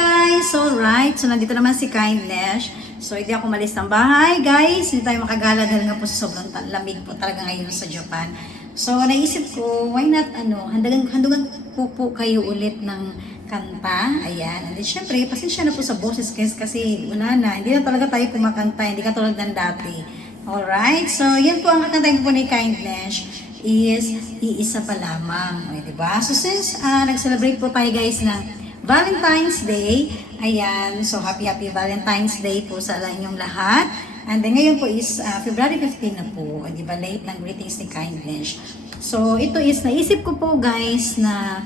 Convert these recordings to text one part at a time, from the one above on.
guys! Alright, so nandito naman si Kindness. So hindi ako malis ng bahay guys. Hindi tayo makagala dahil nga po sa sobrang lamig po talaga ngayon sa Japan. So naisip ko, why not handugan po kayo ulit ng kanta. Ayan. And then syempre, pasensya na po sa boses guys kasi wala na. Hindi na talaga tayo kumakanta. Hindi ka tulad ng dati. Alright, so yan po ang kakantahin po ni Kindness is iisa pa lamang. Okay, diba? So since nag-celebrate po tayo guys ng Valentine's Day, ayan, so happy Valentine's Day po sa inyong lahat. And then ngayon po is February 15 na po, di ba, late ng greetings ni Kindness. So ito is, naisip ko po guys na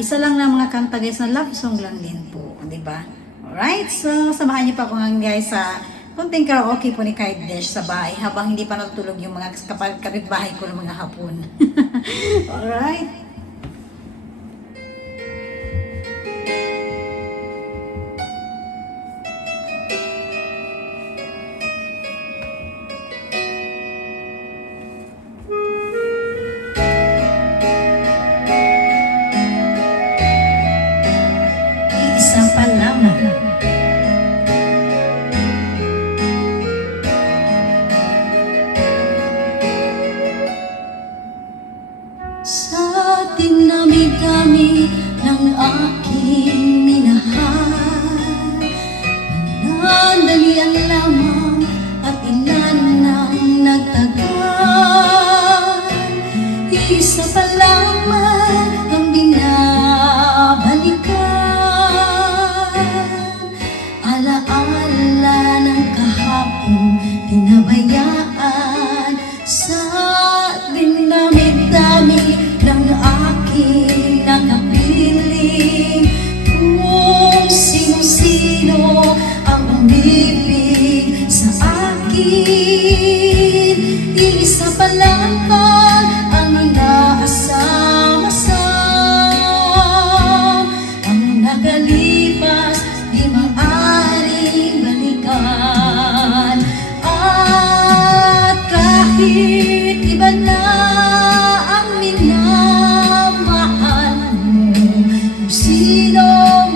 isa lang ng mga kanta guys na love song lang din po, di ba? Alright, so samahan niyo pa ako guys sa konting karaoke po ni Kindness sa bahay habang hindi pa natutulog yung mga kapitbahay ko ng mga hapon. Alright. Isa pa lamang. Sa dinami-dami ng aking minahal, panandalian lamang at ilan nang nagtagal. Isa pa lamang ang binabalikan, alaala ng kahapon pinabayaan. Sa dinami-dami ng aking nakapiling, kung sino-sino ang umibig sa akin, isa pa lamang ang inaasam-asam. Ang nakalipas di maaaring balikan, at kahit iba na ang minamahal mo, kung sino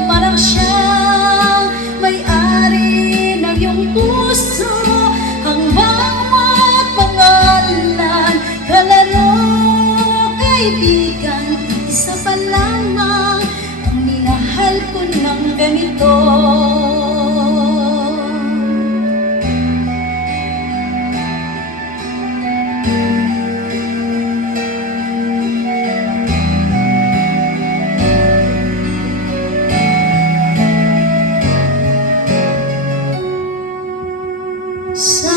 man ang siyang may-ari ng iyong puso, ang bawat pangalan, kalaro, kaibigan, isa pa lamang ang minahal ko ng ganito. Sa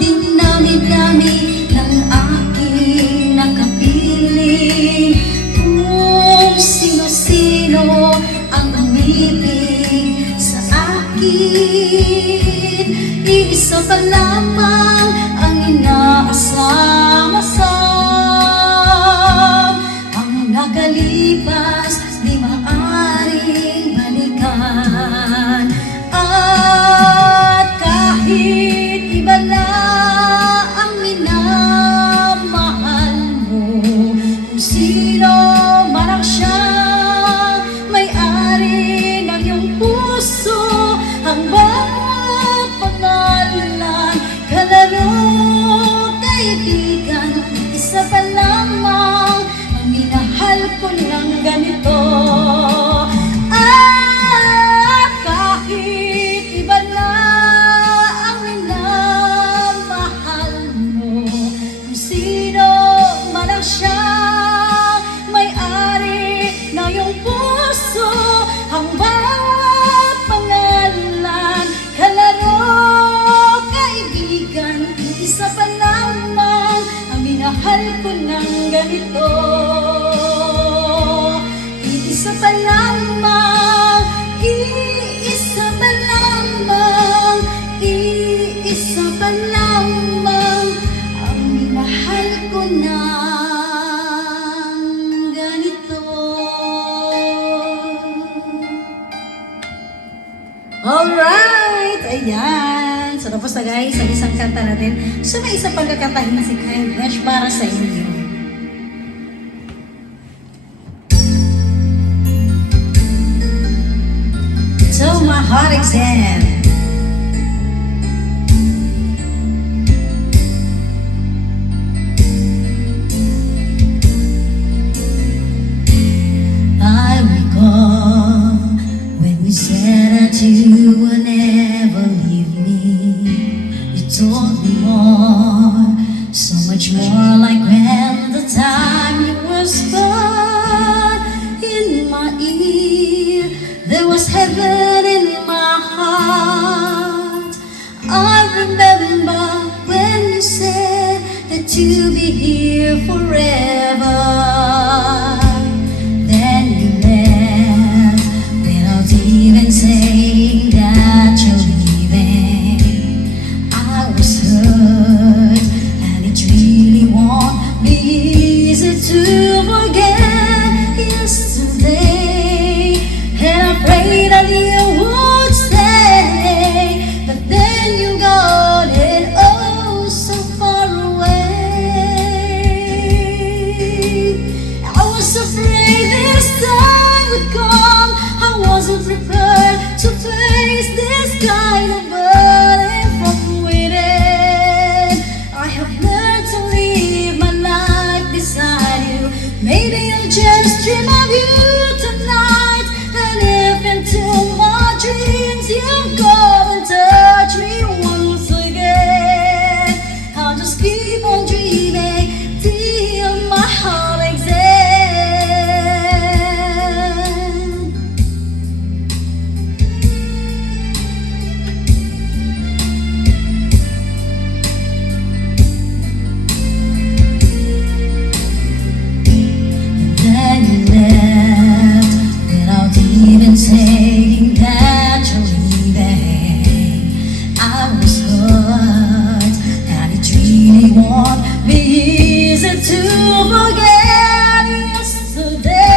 dinami-dami ng aking nakapiling, kung sino-sino ang umibig sa akin, isa pa lamang ang inaasam-asam. Ang nakalipas di maaaring balikan, at kahit iba na ang minamahal mo, kung sino man ang siyang may-ari ng iyong puso, ang bawat pangalan, kalaro, kaibigan, isa pa lamang ang minahal ko ng ganito. At kahit iba na ang minamahal mo, kung sino man ang siyang may-ari ng iyong puso, ang bawat pangalan, kalaro, kaibigan, isa pa lamang ang minahal ko ng ganito. Iisa pa lamang, iisa pa lamang, iisa pa lamang ang minahal ko ng ganito. Alright! Ayan! So tapos na guys, ang isang kanta natin. So may isang pagkakantahin na si Kindness para sa inyo. So my heart exam. I recall when we said that you would never leave me. You told me more, so much more, like when the time you whispered in my ear. There was heaven in my heart. I remember when you said that you'd be here forever. Then you left without even saying that you're leaving. I was hurt, and it really won't be easy to forget yesterday. And I pray that you would stay, but then you gone and oh so far away. I was afraid this time would come. I wasn't prepared to face this kind of burden from within. I have learned to live my life beside you. Maybe I'll just dream of you tonight. And if into my dreams you go and touch me once again, I'll just keep on dreaming till my heart exhales. Then you left without even saying that you're leaving. I was hurt, and it really won't be easy to forget yesterday.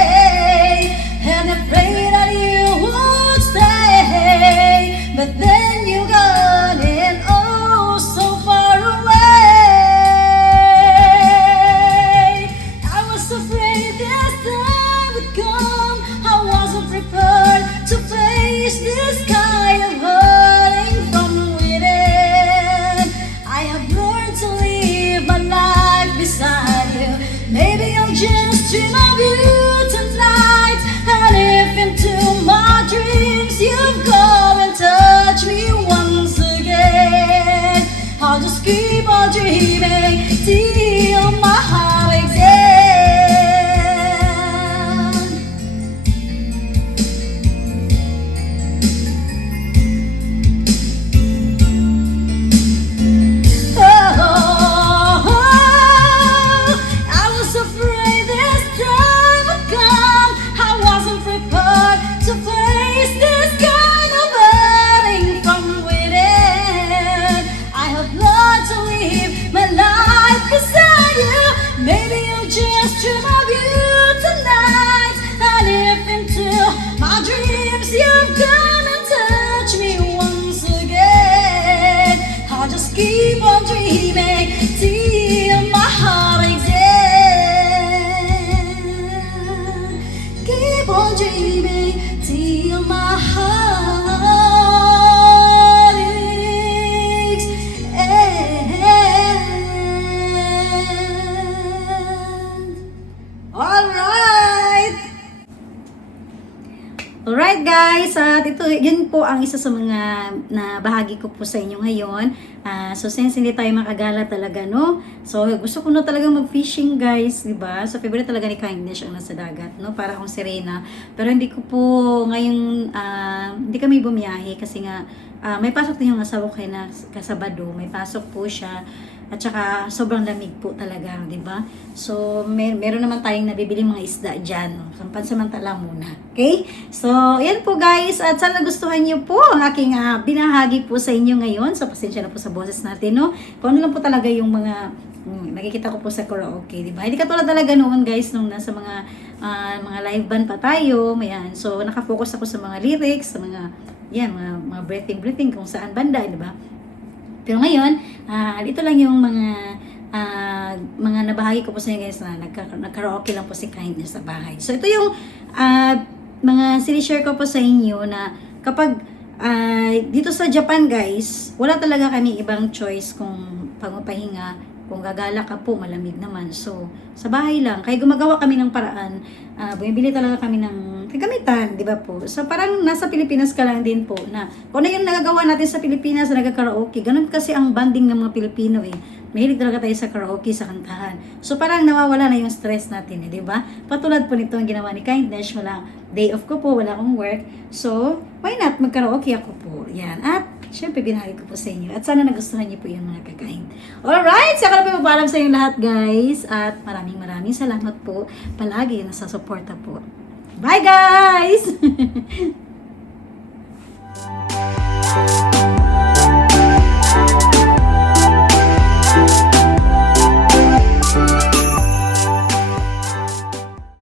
And I pray that you would stay, but then you gone and oh so far away. I was afraid this time would come. I wasn't prepared to face this kind of hurting from within. I have learned to live my life beside you. Maybe I'll just dream of you tonight. And if into my dreams you go and touch me once again, I'll just keep on dreaming till my heart exhales. I was afraid this time would come. I wasn't prepared to face this kind of burning from within. I have learned to live my life beside you. Maybe I'll just dream of you tonight. And if into my dreams you've come and touch me once again, I'll just keep on dreaming till my heart exhales. Keep on dreaming till my heart exhales. Alright! Alright guys, at ito, yun po ang isa sa mga nabahagi ko po sa inyo ngayon. So since hindi tayo makagala talaga, no? So gusto ko na talaga mag-fishing guys, di ba? So favorite talaga ni Kindness ang nasa dagat, no? Para akong sirena. Pero hindi ko po ngayong, hindi kami bumiyahe kasi nga may pasok din yung asawa ko na kasabado. May pasok po siya. At saka sobrang lamig po talaga, di ba? So meron naman tayong nabibili mga isda dyan. No? So, pansamantala muna. Okay? So, yan po guys. At sana gustuhan niyo po ang aking binahagi po sa inyo ngayon. So, pasensya na po sa boses natin, no? Kung ano lang po talaga yung mga nakikita ko po sa karaoke, di ba? Hindi katulad talaga noon guys, nung nasa mga live band pa tayo. Ayan. So, nakafocus ako sa mga lyrics, sa mga, yan, mga breathing, kung saan banda, di ba? Pero ngayon, dito lang yung mga nabahagi ko po sa inyo guys na nagkaraoke lang po si Kindness sa bahay. So ito yung mga sinishare ko po sa inyo na kapag dito sa Japan guys, wala talaga kami ibang choice kung pagpapahinga. Kung gagala ka po, malamig naman. So, sa bahay lang. Kaya gumagawa kami ng paraan. Bumibili talaga kami ng kagamitan, di ba po? So, parang nasa Pilipinas ka lang din po na kung ano yung nagagawa natin sa Pilipinas na nagka-karaoke, ganun kasi ang banding ng mga Pilipino eh. Mahilig talaga tayo sa karaoke, sa kantahan. So, parang nawawala na yung stress natin, di ba? Patulad po nito ang ginawa ni Kindness, wala day off ko po, wala akong work. So, why not mag-karaoke ako po? Yan. At, syempre, binahagi ko po sa inyo. At sana nagustuhan niyo po yung mga kakain. Alright! Saka na po mapaalam sa inyong lahat, guys. At maraming salamat po. Palagi na sa suporta po. Bye, guys!